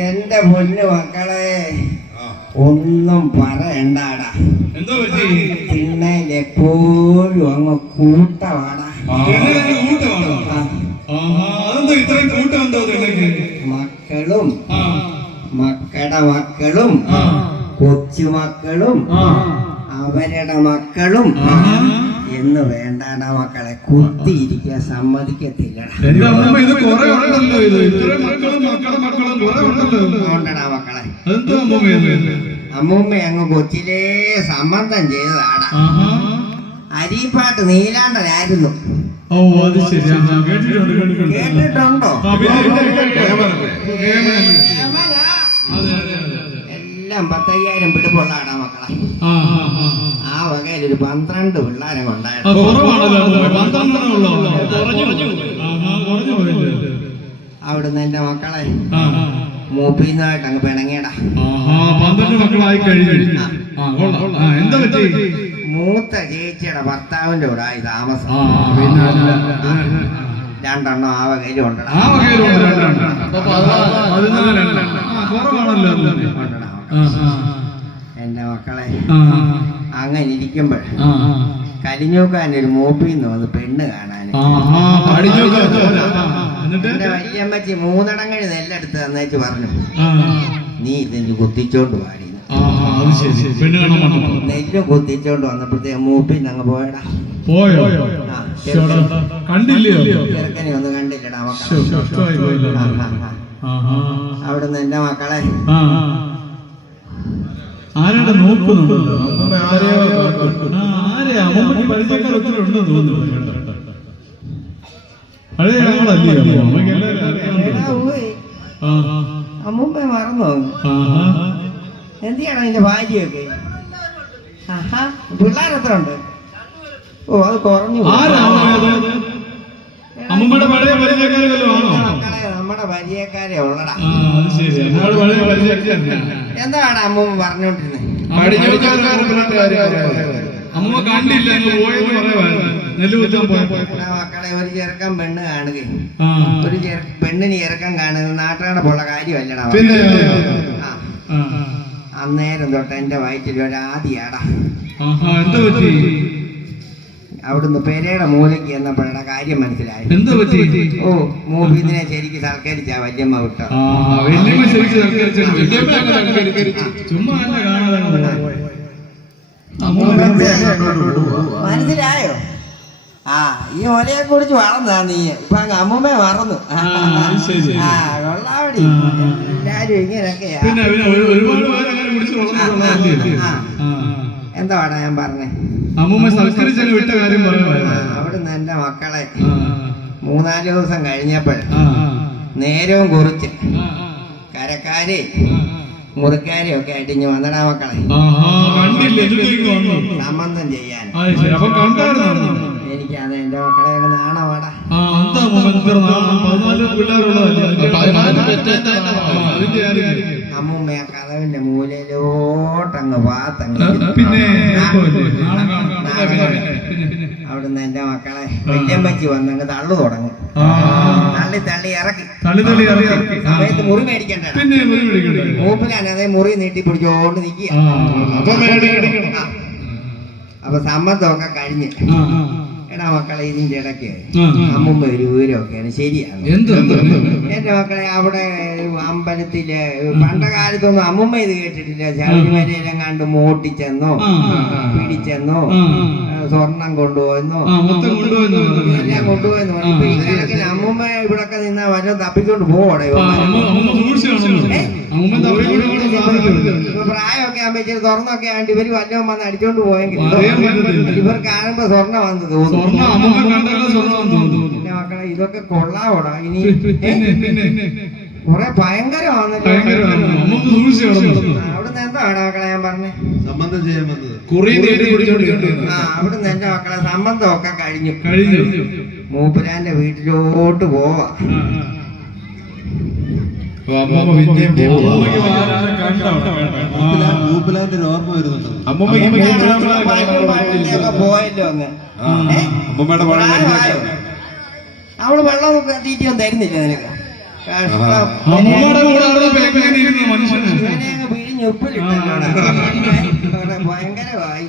എന്റെ പൊന്നു മക്കളെ ഒന്നും പറയണ്ടാടാ? തിണ്ണയിൽ എപ്പോഴും അങ്ങ് കൂട്ടവാടാ. മക്കളും മക്കളുടെ മക്കളും കൊച്ചുമക്കളും അവരുടെ മക്കളും. എന്ന് വേണ്ടാടാ മക്കളെ കുത്തിയിരിക്കാൻ സമ്മതിക്കത്തില്ല അമ്മ ഇത് കുറെ ഇത്. ഇത്രയും മക്കളും മക്കളും മക്കളും കുറെ അതുകൊണ്ടടാ മക്കളെ. അമ്മൂമ്മ അങ്ങ് കൊച്ചിലേ സമ്മർദ്ദം ചെയ്തതാടാ. ആഹാ. അരിപ്പാട്ട് നീലാണ്ടനായിരുന്നു. ഓ അത് ശരി. കേട്ടിട്ടുണ്ട് കേട്ടിട്ടുണ്ട്. എല്ലാം പത്തയ്യായിരം പിടിപ്പുള്ളതാടാ മക്കളെ. ആ വകയിൽ ഒരു പന്ത്രണ്ട് പിള്ളേരെ ആ, കൊണ്ടായിരുന്നു? അവിടുന്ന് എന്റെ മക്കളെ മൂപ്പിന്നായിട്ട് അങ്ങ് പിണങ്ങിയടാ. പന്ത്രണ്ട് മക്കളായി കഴിഞ്ഞു. എന്താ പറ്റി? മൂത്ത ചേച്ചിയുടെ ഭർത്താവിന്റെ കൂടെ ആയി താമസം രണ്ടെണ്ണം ആ ആ, ആ, എന്റെ മക്കളെ അങ്ങനെ ഇരിക്കുമ്പോൾ. കലിഞ്ഞൂക്കാൻ ഒരു മൂപ്പിന്ന് വന്ന് പെണ്ണ് കാണാൻ എന്റെ വല്യമ്മച്ചി മൂന്നടങ്ങഴി നെല്ലെടുത്ത് തന്നേച്ച് പറഞ്ഞു നീ ഇതിന് കുത്തിച്ചോണ്ട് പാടി അത് ശരി ശരി. പെണ്ണ് കാണാൻ. നെല്ല് കുത്തിച്ചോണ്ട് വന്നപ്പോഴത്തേക്ക് മൂപ്പിന്ന് അങ്ങ് പോയടാ പോയോ ശ്ശോടാ. കണ്ടില്ലയോ ചെറുക്കനെ ഒന്ന് കണ്ടില്ലടാ ശ്ശോ, മക്കളെ കഷ്ടമായി പോയല്ലോ. ആ, ആ, ആ. ആഹാ. അവിടുന്ന് എന്റെ മക്കളെ ആ, ആ. ആരാടെ നോക്കുന്നുണ്ടല്ലോ അമ്മ ആരെയോ കാണുന്നു. ആ, ആരെയാ അമ്മമ്മക്ക് പരിചയക്കാർ ഒത്തിരി ഉണ്ടെന്ന് തോന്നുന്നു കേട്ടോ. പഴയ ആളല്ലേ അമ്മ? അമ്മയ്ക്ക് എല്ലാവരും എടാ, ആ, ആ. അമ്മൂമ്മ മറന്നു. ആഹാ. എന്തിനാണ് അതിന്റെ ഭാര്യയൊക്കെ ആഹാ പിള്ളേർ എത്ര ഉണ്ട്? ഓ അത് കുറഞ്ഞു? പഴയ നമ്മുടെ പരിചയക്കാരെ ഉള്ളടാ. എന്താണ് അമ്മ പറഞ്ഞോണ്ടിരുന്നത് അമ്മ കണ്ടില്ല മക്കളെ ഒരു ചെറുക്കൻ പെണ്ണ് കാണുകയും. ഒരു പെണ്ണിന് ചെറുക്കൻ കാണുന്നത് നാട്ടുകാരുടെ പോലുള്ള കാര്യമല്ലടാ. അന്നേരം തൊട്ട് എന്റെ വയറ്റിൽ ഒരാദിയാടാ ആഹാ എന്താ പറ്റി? അവിടുന്ന് പെരയുടെ മൂലയ്ക്ക് എന്നപ്പോഴാണ് കാര്യം മനസ്സിലായി ഓ മൂപ്പിതിനെ ശരിക്ക് സൽക്കരിച്ച വല്യമ്മ വിട്ടോ. മനസ്സിലായോ? ആ ഈ ഒലയെ കുറിച്ച് വളർന്നാ നീ. ഇപ്പൊ അങ്ങ് അമ്മൂമ്മേ മറന്നു. ആ, ശരി. ആ കൊള്ളാവടി. എല്ലാരും ഇങ്ങനെയൊക്കെയാ. എന്താടാ ഞാൻ പറഞ്ഞേ? അമ്മൂമ്മ വിട്ട കാര്യം അവിടുന്ന് എന്റെ മക്കളെ മൂന്നാൽ ദിവസം കഴിഞ്ഞപ്പോൾ ആ. നേരവും കുറിച്ച് കരക്കാരെ മുറുക്കാരെ ഒക്കെ ആയിട്ട് ഇഞ്ഞ് വന്നടാ മക്കളെ. സംബന്ധം ചെയ്യാൻ. എനിക്കത് എന്റെ മക്കളെ നാണവാടാ നാണമാടാ. നാണം? പതിനാല് പിള്ളേരുള്ളതല്ലേ? അമ്മൂമ്മ കഥവിന്റെ മൂലയിലോട്ടങ്ങ് പാത്തങ്ങ് പിന്നെ. അവിടുന്ന് എന്റെ മക്കളെ വല്യമ്മച്ചി വന്നങ്ങ് തള്ളു തുടങ്ങും. ആ, തള്ളി തള്ളി ഇറക്കി. തള്ളി തള്ളി ഇറക്കി. സമയത്ത് മുറി മേടിക്കണ്ട. പിന്നെ അതേ മുറി നീട്ടി പിടിച്ചോണ്ട് നിൽക്കുക അപ്പൊ സമ്മതമൊക്കെ കഴിഞ്ഞ്. എടാ മക്കളെ ഇതിന്റെ ഇടയ്ക്ക്. അമ്മുമ്മ ഒരു വിവരമൊക്കെയാണ് ശരിയാണ്? എന്റെ മക്കളെ അവിടെ അമ്പലത്തിൽ പണ്ട കാലത്തൊന്നും അമ്മുമ്മ ഇത് കേട്ടിട്ടില്ല ശബരിമലയെല്ലാം കണ്ട് മോട്ടിച്ചെന്നോ. പിടിച്ചെന്നോ സ്വർണം കൊണ്ടുപോയെന്നോ? മൊത്തം കൊണ്ടുപോയെന്നാ പറഞ്ഞത്. എല്ലാം കൊണ്ടുപോയെന്ന് പറഞ്ഞു ഇപ്പൊ ഈ കണക്കിന് അമ്മൂമ്മ ഇവിടൊക്കെ നിന്നാ വല്ല തപ്പിക്കൊണ്ട് ഇപ്പൊ പ്രായമൊക്കെ ആകുമ്പോ ഇച്ചിരി ആണ്ട് ഇവർ വല്ലതും വന്ന് അടിച്ചോണ്ട് പോയെങ്കിൽ. ഇവർ കാണുമ്പോ സ്വർണം വന്ന് തോന്നുന്നു മക്കളെ ഇതൊക്കെ കൊള്ളാവോടാ ഇനി? കുറെ ഭയങ്കരമാണ് അമ്മ സൂക്ഷിച്ചു കിടന്നു ആ, അവിടുന്ന് എന്താ മക്കളെ ഞാൻ പറഞ്ഞേ സംബന്ധം ചെയ്യാൻ വന്നത് കുറി ആ അവിടുന്ന് എന്റെ മക്കളെ സംബന്ധമൊക്കെ കഴിഞ്ഞു കഴിഞ്ഞു മൂപ്പരാന്റെ വീട്ടിലോട്ട് പോവാ ഓർമ്മ വരുന്നുണ്ട് അമ്മമ്മയ്ക്ക് പോയല്ലോ അങ്ങ്? അമ്മമ്മയുടെ? അവൾ വെള്ളം തീറ്റിയൊന്നും തരുന്നില്ല നിനക്ക് ഭയങ്കരമായി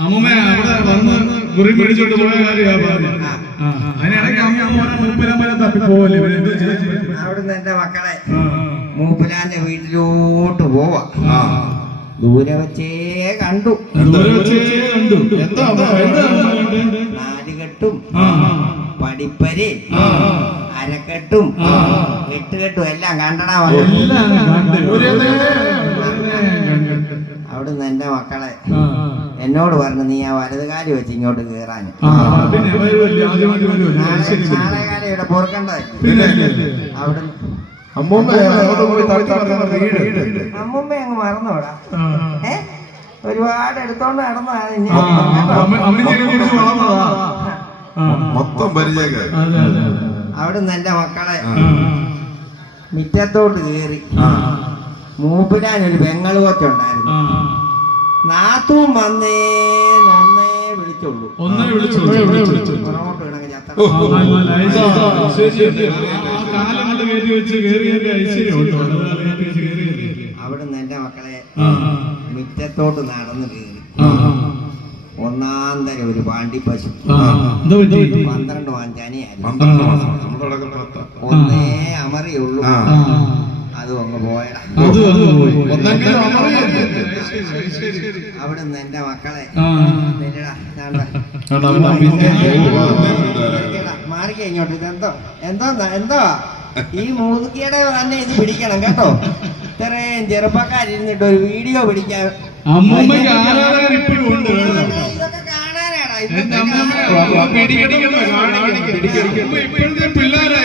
മക്കളെ അവിടെ വന്ന് കുറി പിടിച്ചോണ്ട് പോയ അതിനിടയ്ക്ക് അമ്മ? അവിടുന്ന് എന്റെ മക്കളെ മൂപ്പിലാന്റെ വീട്ടിലോട്ട് പോവാ. ദൂരെ വച്ചേ കണ്ടു. ദൂരെ വെച്ചേ കണ്ടു. എന്താ? നാലുകെട്ടും. പടിപ്പരി. അരക്കെട്ടും ആ. എട്ടുകെട്ടും എല്ലാം കണ്ടടാ. അവിടുന്ന് എന്റെ മക്കളെ എന്നോട് പറഞ്ഞു നീ ആ വലത് കാലി വെച്ച് ഇങ്ങോട്ട് കയറാൻ ആ. പിന്നെ വരുമല്ലേ, ആദ്യമായിട്ട് വരുമല്ലേ? നാളെ ശരി, ശരി. നാളെ കാലം ഇവിടെ പൊറുക്കണ്ടായി പിന്നെ അവിടുന്ന് അമ്മമ്മ അങ്ങ് മറന്നോടാ. ഏ? ഒരുപാട് എടുത്തോണ്ട് നടന്നതാണ് മൊത്തം അവിടെ അതെ. അവിടുന്ന് എന്റെ മക്കളെ മുറ്റത്തോട്ട് മിറ്റത്തോട്ട് കയറി ഒരു മൂപ്പിലാനൊരു ഉണ്ടായിരുന്നു നാത്തും വന്നേ ഒന്നേ വിളിച്ചുള്ളൂ ഒന്നേ നിന്ന് പുറമോട്ട് കിടങ്ങ്. അവിടുന്ന് എന്റെ മക്കളെ മുറ്റത്തോട്ട് നടന്നു കയറി. ഒന്നാം തരം ഒരു പാണ്ടി പശു. എന്താ? പന്ത്രണ്ട് അടക്കം ഒന്നേ അമറിയുള്ളൂ. അത് അങ്ങ് പോയടാ? അവിടുന്ന് എന്റെ മക്കളെ. മാറിക്ക ഇങ്ങോട്ട്. ഇതെന്തോ? എന്തോ എന്തോ? ഈ മൂന്നുക്കിയുടെ തന്നെ ഇത് പിടിക്കണം കേട്ടോ. ഇത്രയും ചെറുപ്പക്കാരിരുന്നിട്ട് ഒരു വീഡിയോ പിടിക്കാൻ അമ്മൂമ്മയ്ക്ക് ആരാധകർ ഇപ്പോഴും ഉണ്ട് ഇപ്പോഴത്തെ പിള്ളേരെ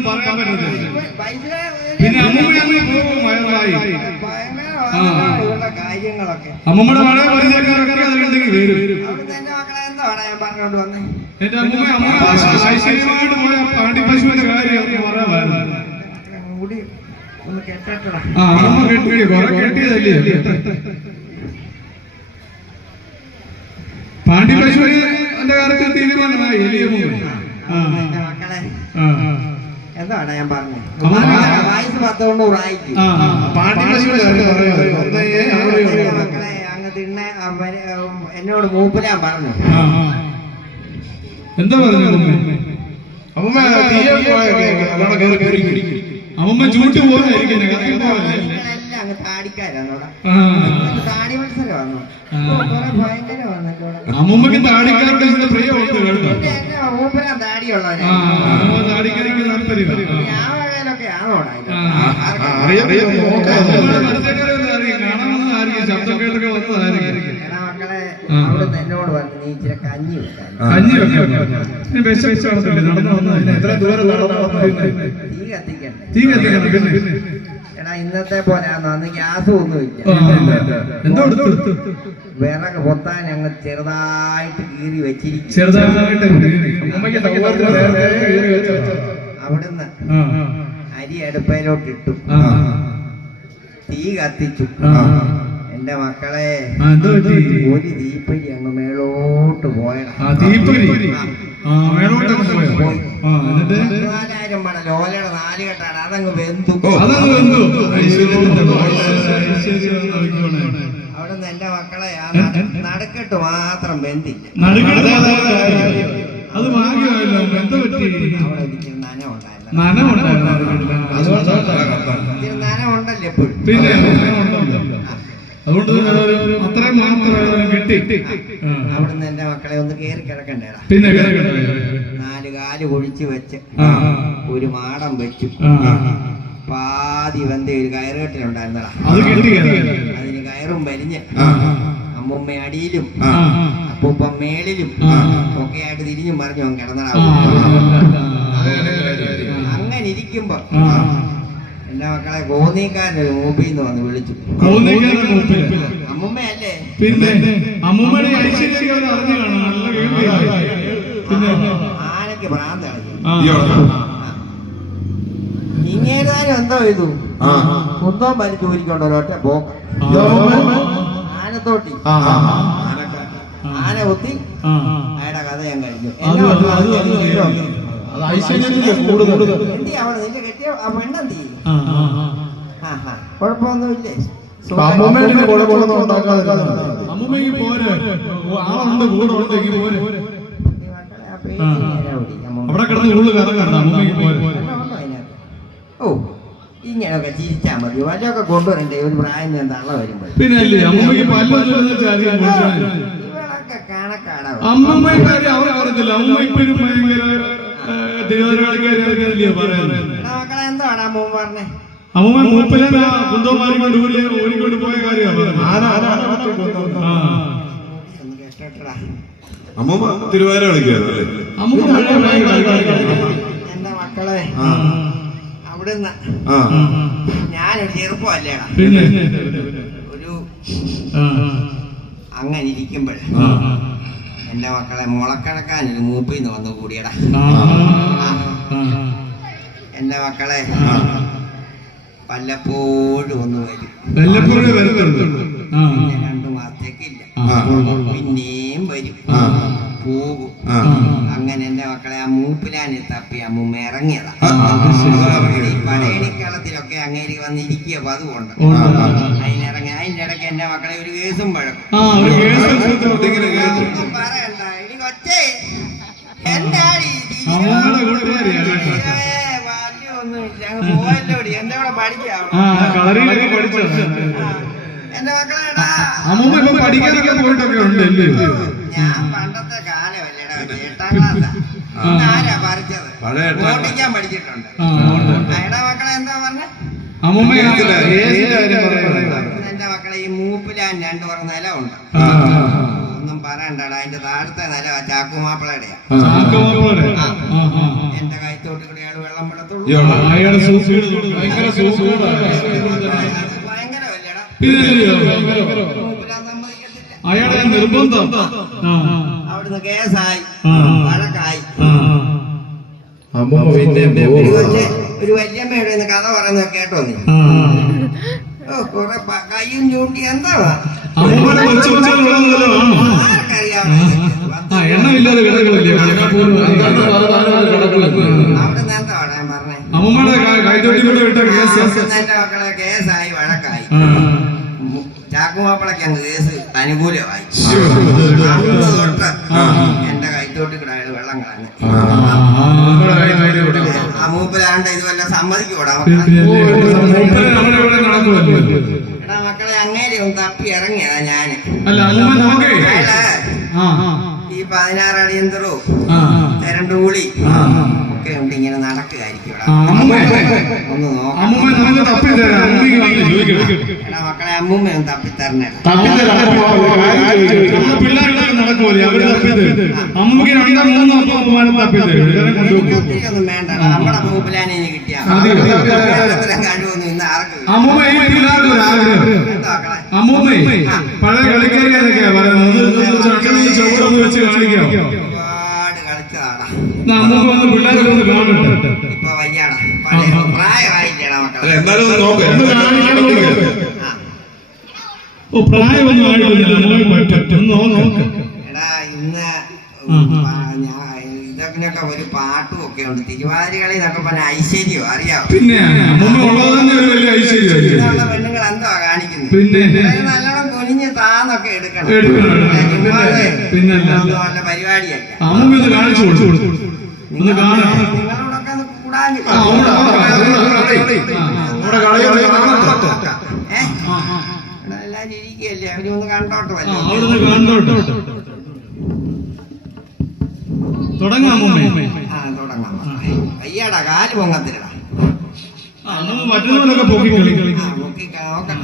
പറയാൻ പിന്നെ അമ്മൂമ്മയുടെ പഴയ പരിചയക്കാരൊക്കെ അതിലുണ്ടെങ്കിൽ വരും. അവിടുന്ന് എന്റെ അമ്മൂമ്മ അമ്മ ഐശ്വര്യമായിട്ട് പോയ പാണ്ടിപ്പശുവിന്റെ കാര്യം കെട്ടട്ടടാ ആ അമ്മ കെട്ടി തീരുമാനമായി എന്താണ് ഞാൻ പറഞ്ഞത് വയസ്സ് ഇവിടെ. മക്കളെ അങ്ങ് എന്നോട് മൂപ്പിലാൻ പറഞ്ഞു. എന്താ പറഞ്ഞു? അമ്മമ്മ ചൂട്ട് ഇവിടെ. അമ്മൂമ്മക്ക് താടിക്കാരുടെ കേട്ടോ. അമ്മൂമ്മ താടിക്കാർക്ക് ശബ്ദം കേട്ടൊക്കെ വന്നതായിരിക്കും. അവിടുന്ന് എന്നോട് പറഞ്ഞു നീ ഇച്ചിരി കഞ്ഞി വെക്കാൻ. കഞ്ഞി വെക്കാൻ നടന്നു വന്നു എത്ര ദൂരം നടന്നു വന്നു തീ കത്തിക്കണ്ടേ തീ കത്തിക്കണം പിന്നെ എടാ ഇന്നത്തെ പോലെ അന്ന് ഗ്യാസ് ഒന്നുമില്ല. വിറക് പൊത്താൻ ഞങ്ങൾ ചെറുതായിട്ട് കീറി വെച്ചിരിക്കും. അവിടുന്ന് അരി അടുപ്പയിലോട്ട് ഇട്ടു. തീ കത്തിച്ചു. എന്റെ മക്കളെ ഒരു ദീപരി അങ്ങ് മേളോട്ട് പോയടാ തീപ്പൊരി പോയോ? ആ എന്നിട്ട്? നാലായിരം പട ലോലയുടെ നാല് കെട്ടാണ്. അതങ്ങ് വെന്തു. അതങ്ങ് വെന്തു. ഐശ്വര്യം അവിടുന്ന് എന്റെ മക്കളെ നടുക്കെട്ട് മാത്രം വെന്തില്ല. അത് ഭാഗ്യമായല്ലോ. എന്തോ പറ്റി? അവിടെ ഒരിക്കലും നന അതുകൊണ്ടാണ് കത്താൻ. ഇച്ചിരി നന ഉണ്ടല്ലോ എപ്പോഴും പിന്നെ. അതുകൊണ്ട് അത്രയും മാത്രം കിട്ടി. അവിടുന്ന് എന്റെ മക്കളെ ഒന്ന് കേറി കിടക്കണ്ടേടാ പിന്നെ. നാല് കാൽ ഒഴിച്ചു വെച്ച് ഒരു മാടം വെച്ചു. പാതി വந்த ഒരു കയറുകെട്ടിലുണ്ടായിരുന്നടാ അത് കിട്ടി അതിന് കയറും വലിഞ്ഞ്. അമ്മുമ്മ അടിയിലും. അപ്പൂപ്പ മേളിലും. ഒക്കെ ആയിട്ട് തിരിഞ്ഞും മറിഞ്ഞു കിടന്നടാ അങ്ങനെ ഇരിക്കുമ്പോ. എന്റെ മക്കളെ ഗോന്നീക്കാരൻ മൂപ്പിൽ നിന്ന് വന്ന് വിളിച്ചു. കോന്നിക്കാരൻ മൂപ്പിൽ. അമ്മുമ്മയല്ലേ? പിന്നെ അമ്മൂമ്മയുടെ ഐശ്വര്യം അവർ അറിഞ്ഞു കാണും നല്ല കേൾവിയായി. പിന്നെ ആനയ്ക്ക് ഭ്രാന്ത് കളഞ്ഞു ആ. ഇങ്ങേതാനും എന്തോ ചെയ്തു? ആ. കുന്തവും വലിച്ചു ഊരിക്കൊണ്ട് ഒരൊറ്റ പോക്ക്. ആനത്തോട്ടി. ആ. ആന കുത്തി ആ. അയാളുടെ കഥ ഞാൻ കഴിഞ്ഞു. അത് എന്നെ അത് അത് അത് അത് ഇഷ്ടം. അത് കൂടുതൽ കുഴപ്പമൊന്നുമില്ലേ? ഉണ്ടാക്കാതെ അമ്മൂമ്മയ്ക്ക് പോരെ. ആളുണ്ട് കൂടെ ഉണ്ടെങ്കിൽ പോരെ. ആ. അവിടെ കിടന്ന് ഉള്ളു കറങ്ങണ്ട അമ്മൂമ്മയ്ക്ക് പോരെ. ഓ ഇങ്ങനെയൊക്കെ ചിരിച്ചാ മതി. വല്ലതൊക്കെ കൊണ്ടുവരണ്ടേ? ഒരു പ്രായം ഞാൻ തള്ള വരുമ്പോൾ പിന്നെ കണക്കാടാ അമ്മമ്മ അമ്മ ഇപ്പോഴും ഭയങ്കര എടാ മക്കളെ പറഞ്ഞേ? മൂപ്പിലെ കുന്തോമാരി കൊണ്ട് പോയ കാര്യമാണ്. എന്റെ അവിടുന്ന് ഞാനൊരു ചെറുപ്പമല്ലേടാ. പിന്നെ? ഒരു ആ, അങ്ങനെ ഇരിക്കുമ്പോഴേ ആ, എന്റെ മക്കളെ മുളക്കണക്കാനൊരു മൂപ്പിൽ നിന്ന് വന്നു കൂടിയടാ. എന്റെ മക്കളെ വല്ലപ്പോഴും ഒന്ന് വരും. പിന്നെ രണ്ടു മാസത്തേക്കില്ല. പിന്നെയും വരും. പോകും. അങ്ങനെ എന്റെ മക്കളെ ആ മൂപ്പിലാനിൽ തപ്പി അമ്മൂമ്മ ഇറങ്ങിയതാ പടയണിക്കളത്തിലൊക്കെ അങ്ങേരി വന്നിരിക്കുക പതുകൊണ്ട് ഉണ്ട്. അതിനിറങ്ങി അതിന്റെ ഇടയ്ക്ക് എന്റെ മക്കളെ ഒരു കേസും പഴക്കും പറയണ്ട ഇനി കൊച്ചേ പോവല്ലോടി. എന്റെ കൂടെ പഠിക്കാം എന്റെ മക്കളെ പഠിക്കാനൊക്കെ പോയിട്ടൊക്കെ ഉണ്ട് ഞാൻ പണ്ടത്തെ ആരാ പറിച്ചത്. ഓടിക്കാൻ പഠിച്ചിട്ടുണ്ട്. ആ, മക്കളെ എന്താ പറഞ്ഞ. എന്റെ മക്കളെ ഈ മൂപ്പിലാൻ രണ്ടു പറഞ്ഞ നില ഉണ്ട്. ഒന്നും പറയണ്ടടാ. അതിന്റെ താഴത്തെ നില ചാക്കുമാപ്പിളയുടെയാ. എന്റെ കൈത്തോട്ട് കൂടെ അയാൾ വെള്ളം പെടത്തുള്ളൂ ഭയങ്കര വല്ലേടാ. മൂപ്പിലാൻ സമ്മതിക്കത്തില്ല. അയാളെ നിർബന്ധം. ആ, അവിടുന്ന് കേസായി. വഴക്കായി. ഒരു വല്യമ്മയുടെ കഥ പറയുന്നത് കേട്ടോ നീ കൊറേ കയ്യും ചൂണ്ടി എന്താ അമ്മൂമ്മയുടെ കേസായി വഴക്കായി. ചാക്കുമാപ്പിളക്ക് അങ്ങ് കേസ് അനുകൂലമായി ശ്ശോ. അന്ന് തൊട്ട് എന്റെ കൈത്തോട്ട് കിടാണ് വെള്ളം കളഞ്ഞ് ആ, അമ്മൂമ്മയുടെ ഇത് വല്ല സമ്മതിക്കൂടാ. എടാ മക്കളെ അങ്ങേരെ ഒന്ന് തപ്പി ഇറങ്ങിയതാ ഞാൻ അല്ല അമ്മൂമ്മ നോക്കേ ആ ആ ഈ പതിനാറ് അടിയന്തരവും ആ തെരണ്ടൂളി ഒക്കെ ഉണ്ട് ഇങ്ങനെ നടക്കുകയായിരിക്കും ഒന്ന് നോക്കാം മക്കളെ അമ്മൂമ്മ ഒന്ന് തപ്പി തരണേ. തപ്പി തരാം. നമ്മുടെ പിള്ളേരൊക്കെ നടക്കുമല്ലേ അവർ തപ്പി തരും. അമ്മൂമ്മക്ക് രണ്ടോ മൂന്നോ അമ്മമാരും തപ്പി തരും. ഇവരെ കൊണ്ടുപോകും വേണ്ട. നമ്മുടെ മൂപ്പിലാനെ ഇനി കിട്ടിയാ. കഴിവൊന്നും ഇന്ന് ആർക്ക്? അമ്മൂമ്മ ഈ പിള്ളേർക്ക് ഒരു ആഗ്രഹം. അമ്മൂമ്മേ പഴയ കളിക്കാരിയൊക്കെയാ പറയുന്നത് ചട്ടണി ചുവടൊന്ന് വെച്ച് കാണിക്കാം. കളിച്ചതാടാ എന്നാ അമ്മൂമ്മ വന്ന് പിള്ളേരൊക്കെ ഒന്ന് കാണട്ടെ. ഇപ്പൊ വയ്യാടാ പ്രായമായില്ലേടാ മക്കളെ. എന്നാലും നോക്ക്. ഓ പ്രായമൊന്നും ആയിട്ടില്ല. നമ്മളെ പറ്റും നോക്ക് എടാ ഇന്ന് ഒരു പാട്ടും ഒക്കെ ഉണ്ട് തിരുവാതിരകളി എന്നൊക്കെ പറഞ്ഞ ഐശ്വര്യം അറിയാം? പിന്നെ പെണ്ണുങ്ങൾ എന്തോ കാണിക്കുന്നത്? പിന്നെ നല്ലോണം കുനിഞ്ഞ് താന്നൊക്കെ എടുക്കണം പിന്നല്ല പരിപാടിയല്ല അമ്മ ഇത് കാണിച്ചു കൊടുത്തു ഒന്ന് കാണണം എല്ലാരും ഇരിക്കുകയല്ലേ അവരൊന്ന് കണ്ടോട്ടോ കണ്ടോട്ടോ തുടങ്ങാമോ ആ തുടങ്ങാം അയ്യാടാ കാൽ പൊങ്ങത്തിലടാ മറ്റൊക്കെ പൊക്കി കളി പൊക്കി നോക്കണ്ട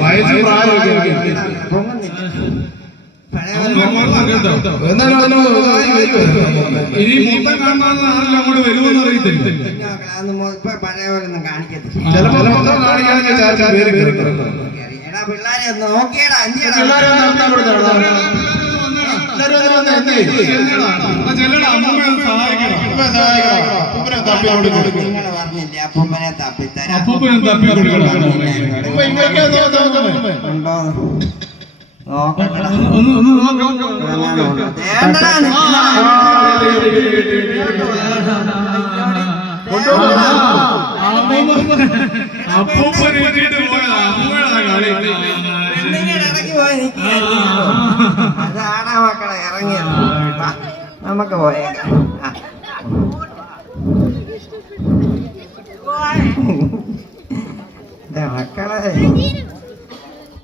വയസ്സ് ഇനി മൊത്തം കാണുന്ന ആരെല്ലാം അങ്ങോട്ട് വരുമെന്ന് അറിയത്തില്ല. പഴയവരൊന്നും കാണിക്കത്തില്ല ചിലപ്പോ മൊത്തം കാണിക്കാൻ പിള്ളേരെ നോക്കിയടാ പിള്ളേരെ പറഞ്ഞില്ലേ അപ്പൂപ്പനെ തപ്പിത്തരാം ഉണ്ടോ അപ്പൂപ്പനെ പോയതാ അമ്മയുടെ കളി. എനിക്ക് അതാണ് മക്കളെ ഇറങ്ങിയത് നമുക്ക് പോയേക്കാം മക്കളെ.